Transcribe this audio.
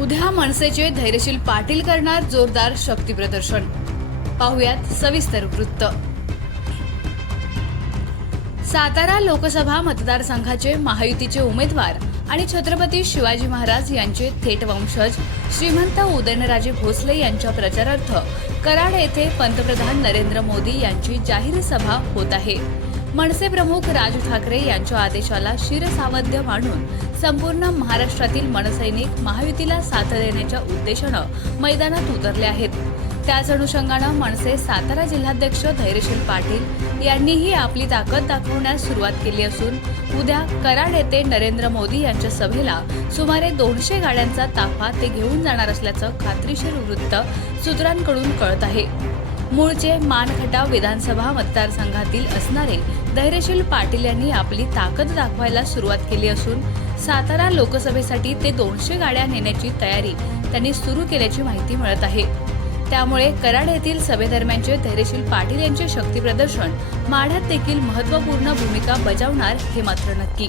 उद्या मनसेचे धैर्यशील पाटील करणार जोरदार शक्ती प्रदर्शन. पाहुयात सविस्तर वृत्त. सातारा लोकसभा मतदारसंघाचे महायुतीचे उमेदवार आणि छत्रपती शिवाजी महाराज यांचे थेट वंशज श्रीमंत उदयनराजे भोसले यांच्या प्रचारार्थ कराड येथे पंतप्रधान नरेंद्र मोदी यांची जाहीर सभा होत आहे. मनसे प्रमुख राज ठाकरे यांच्या आदेशाला शिरसावध्य मानून संपूर्ण महाराष्ट्रातील मनसैनिक महायुतीला साथ देण्याच्या उद्देशानं मैदानात उतरले आहेत. त्याच अनुषंगानं मनसे सातारा जिल्हाध्यक्ष धैर्यशील पाटील यांनीही आपली ताकद दाखवण्यास सुरुवात केली असून उद्या कराड येथे नरेंद्र मोदी यांच्या सभेला सुमारे दोनशे गाड्यांचा ताफा ते घेऊन जाणार असल्याचं खात्रीशीर वृत्त सूत्रांकडून कळत आहे. मूळचे मानखटाव विधानसभा मतदारसंघातील असणारे धैर्यशील पाटील यांनी आपली ताकद दाखवायला सुरुवात केली असून सातारा लोकसभेसाठी ते दोनशे गाड्या नेण्याची तयारी त्यांनी सुरू केल्याची माहिती मिळत आहे. त्यामुळे कराड येथील सभेदरम्यानचे धैर्यशील पाटील यांचे शक्तीप्रदर्शन माढ्यात देखील महत्त्वपूर्ण भूमिका बजावणार हे मात्र नक्की.